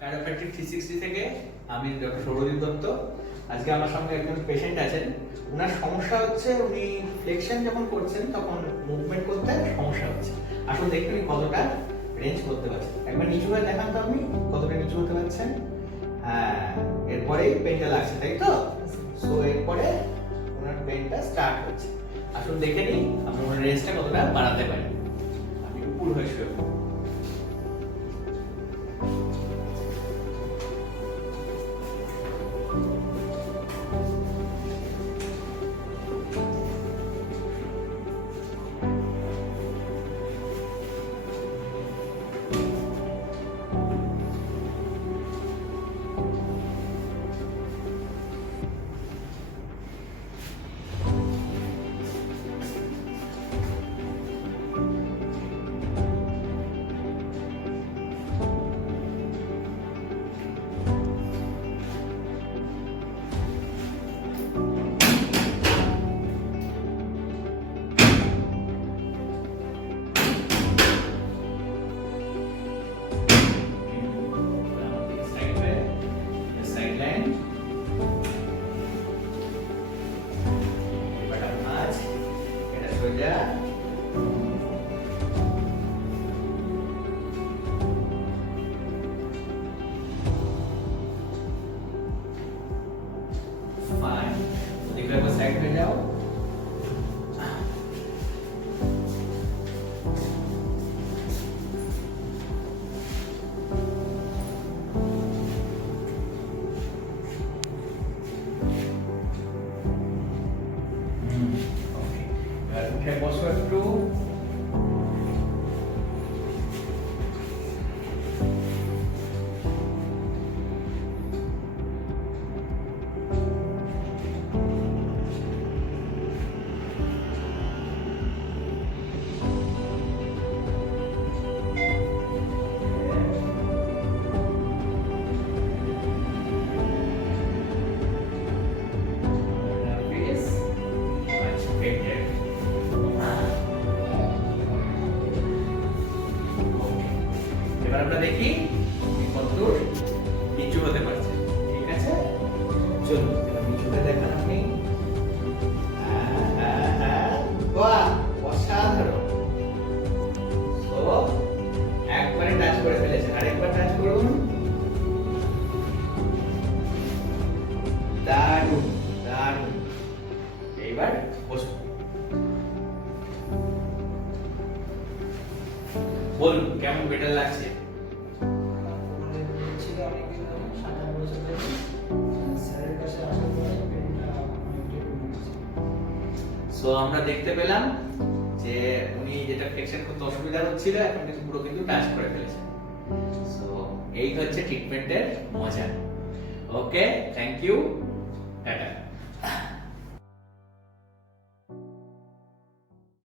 কায়োপ্র্যাকটিক 360 থেকে আমি ডক্টর সৌরদীপ দত্ত। আজকে আমার সঙ্গে একজন পেশেন্ট আছেন। ওনার সমস্যা হচ্ছে উনি ফ্লেকশন যখন করছেন তখন মুভমেন্ট করতে সমস্যা হচ্ছে। আসলে দেখুন কতটা রেঞ্জ করতে পারছেন। একবার নিচু হয়ে দেখান তো আপনি কতটা নিচু হতে পারছেন। হ্যাঁ, এরপরেই পেনটা লাগছে, তাই তো? সো এরপরে ওনার পেনটা স্টার্ট হচ্ছে। আসলে দেখে নিই আমরা ওনার রেঞ্জটা কতটা বাড়াতে পারি। আপনি উপর হয়ে শুয়ে পড়ুন। Yeah. Fine. Jadi berapa side पे जाओ? Okay. বসো একটু। এবার আমরা দেখি কতদূর নিচু হতে পারছে। ঠিক আছে, চলুন এবার নিচুতে দেখান আপনি। বাহ, অসাধারণ। তো একবারে টাচ করে ফেলেছেন, আরেকবার টাচ করুন। দারুণ দারুণ। এইবার বসুন। বলুন কেমন বেটার লাগছে? সো আমরা দেখতে পেলাম যে উনি যেটা ফ্লেকশন করতে অসুবিধা হচ্ছিল এখন কিন্তু পুরো কিন্তু টাচ করে ফেলেছেন। সো এই হচ্ছে ট্রিটমেন্টের মজা। ওকে, থ্যাংক ইউ, টাটা।